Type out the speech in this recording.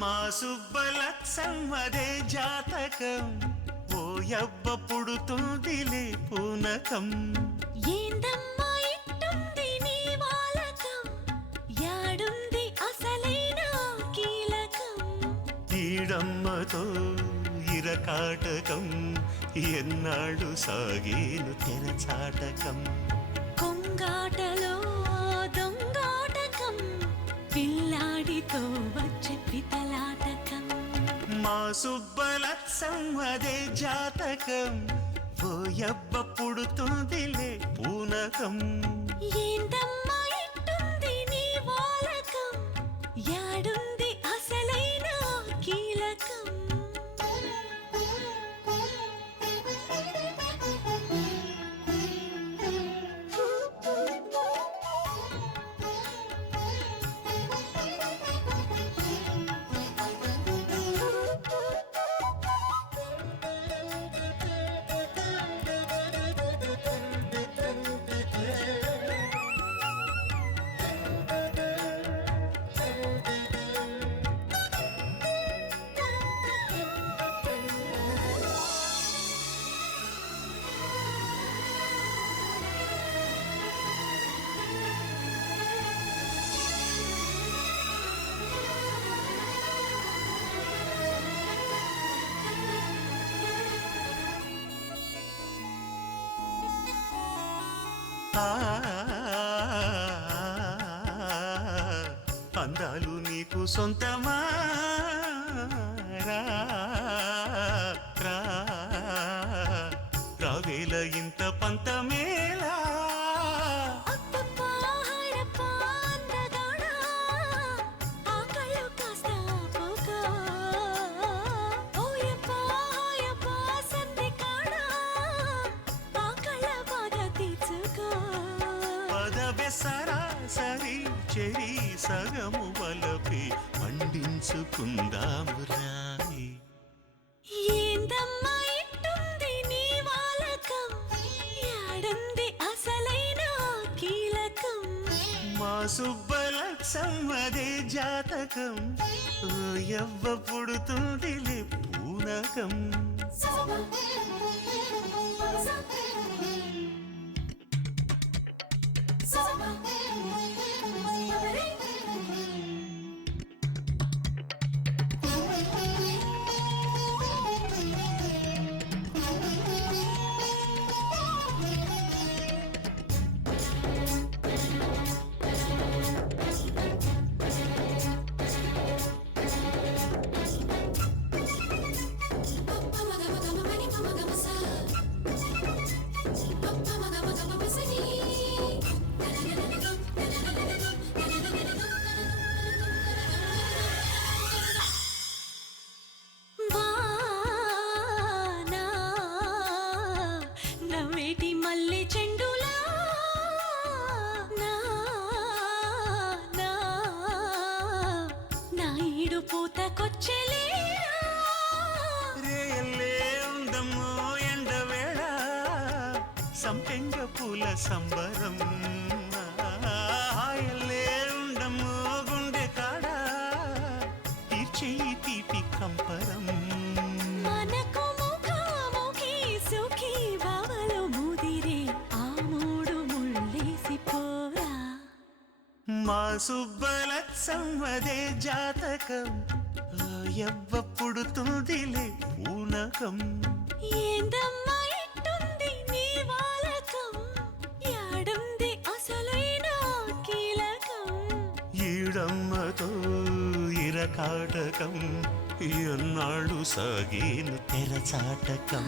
మా సుబ్బలక్ష్మదే జాతకం ఓయవ్వ పుడుతుందిలే పూనకం ఏందమ్మా ఇట్టుంది నీ వాలకం యాడుంది అసలైన కీలకం ఈడమ్మతో ఇరకాటకం ఎన్నాళ్ళు సాగేను తెరచాటకం కొంగాటలో దొంగాటకం పిల్లాడితో వచ్చే పితలాటకం మా సుబ్బలక్ష్మదే జాతకం ఓయవ్వ పుడుతుందిలే పూనకం ఏందమ్మా ఇట్టుంది నీ వాలకం యాడుంది అసలైన కీలకం అందాలు నీకు సొంతమా రావేల ఇంత పంతమేలా సరాసరి చెరి సగము వలపి పండించుకుందాము రాయి ఏందమ్మా ఇట్టుంది నీ వాలకం యాడుంది అసలైన కీలకం మా సుబ్బలక్ష్మదే జాతకం ఓయవ్వ పుడుతుందిలే పూనకం రేయల్లే ఉందమ్మో ఎండవేళ సంపెంగ పూల సంబరం హాయల్లే ఉండమ్మో గుండె కాడ తీర్చేయి తీపి కంపరం మనకు ముఖాముఖి సుఖీ బావలు ముదిరే ఆ మూడు ముళ్ళేసి పోరా మా సుబ్బలక్ష్మదే జాతకం ఓయవ్వ పుడుతుందిలే పూనకం ఏందమ్మా ఇట్టుంది నీ వాలకం యాడుంది అసలైన కీలకం ఈడమ్మతో ఇరకాటకం ఎన్నాళ్ళు సాగేను తెరచాటకం